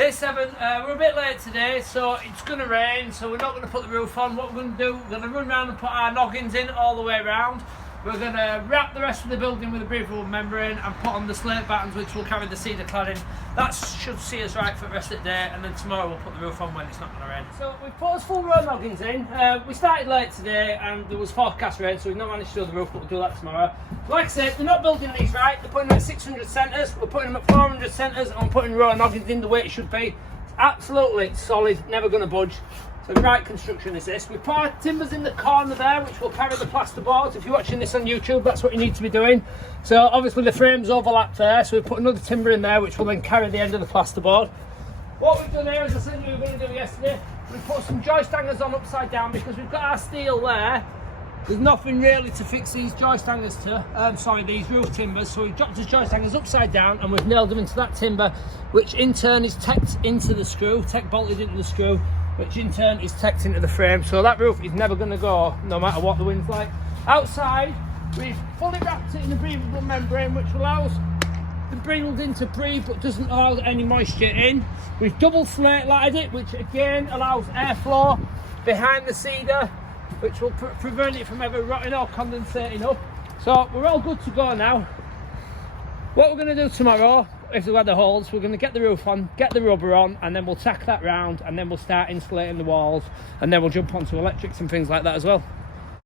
Day 7, we're a bit late today, so it's going to rain, so we're not going to put the roof on. What we're going to do, we're going to run around and put our noggins in all the way around. We're going to wrap the rest of the building with a breathable membrane and put on the slate battens which will carry the cedar cladding. That should see us right for the rest of the day, and then tomorrow we'll put the roof on when it's not going to rain. So we've put us full row of noggins in. We started late today and there was forecast rain, so we've not managed to do the roof, but we'll do that tomorrow. Like I said, they're not building these right. They're putting them at 600 centres, we're putting them at 400 centres, and we're putting a row of noggins in the way it should be. It's absolutely solid, never going to budge. So the right construction is this. We put our timbers in the corner there, which will carry the plaster boards. If you're watching this on YouTube, that's what you need to be doing. So obviously the frames overlap there, so we put another timber in there, which will then carry the end of the plasterboard. What we've done here, as I said we were going to do yesterday, we've put some joist hangers on upside down because we've got our steel there. There's nothing really to fix these joist hangers to, these roof timbers. So we've dropped the joist hangers upside down and we've nailed them into that timber, which in turn is tacked into the screw, bolted into the screw, which in turn is tacked into the frame. So that roof is never going to go, no matter what the wind's like. Outside, we've fully wrapped it in a breathable membrane, which allows the building to breathe but doesn't allow any moisture in. We've double slate lighted it, which again allows airflow behind the cedar, which will prevent it from ever rotting or condensating up. So we're all good to go now. What we're going to do tomorrow, if the weather holds, we're going to get the roof on, get the rubber on, and then we'll tack that round, and then we'll start insulating the walls, and then we'll jump onto electrics and things like that as well.